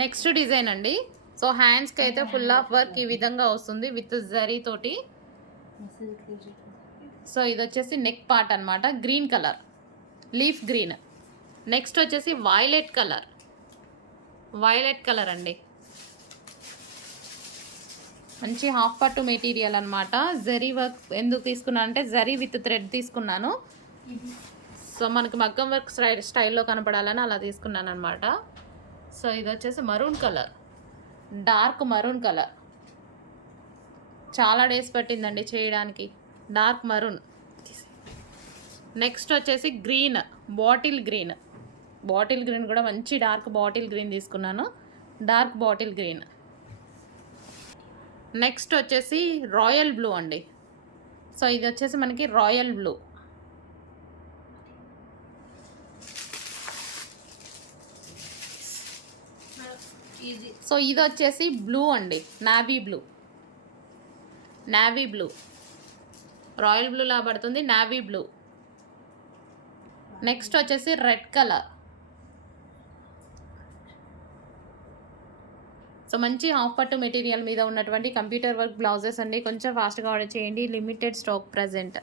Next design అండి. So హ్యాండ్స్కి అయితే ఫుల్ ఆఫ్ వర్క్ ఈ విధంగా వస్తుంది విత్ జరీ తోటి. సో ఇది వచ్చేసి నెక్ పార్ట్ అనమాట, green colour, leaf green. Next వచ్చేసి వైలెట్ కలర్ అండి. మంచి హాఫ్ పట్టు మెటీరియల్ అనమాట. జరీ వర్క్ ఎందుకు తీసుకున్నాను అంటే జరీ విత్ థ్రెడ్ తీసుకున్నాను. సో మనకి మగ్గం వర్క్ స్టైల్లో కనపడాలని అలా తీసుకున్నాను అనమాట. సో ఇది వచ్చేసి maroon colour, dark maroon colour. చాలా డేస్ పట్టిందండి చేయడానికి, డార్క్ మరూన్. నెక్స్ట్ వచ్చేసి గ్రీన్, బాటిల్ గ్రీన్ కూడా మంచి డార్క్ బాటిల్ గ్రీన్ తీసుకున్నాను, డార్క్ బాటిల్ గ్రీన్. నెక్స్ట్ వచ్చేసి రాయల్ బ్లూ అండి. సో ఇది వచ్చేసి మనకి రాయల్ బ్లూ. సో ఇది వచ్చేసి బ్లూ అండి, నావీ బ్లూ. రాయల్ బ్లూ లా పడుతుంది, నావీ బ్లూ. నెక్స్ట్ వచ్చేసి రెడ్ కలర్. సో మంచి హాఫ్ పట్టు మెటీరియల్ మీద ఉన్నటువంటి కంప్యూటర్ వర్క్ బ్లౌజెస్ అండి. కొంచెం ఫాస్ట్గా ఆర్డర్ చేయండి, లిమిటెడ్ స్టాక్ ప్రజెంట్.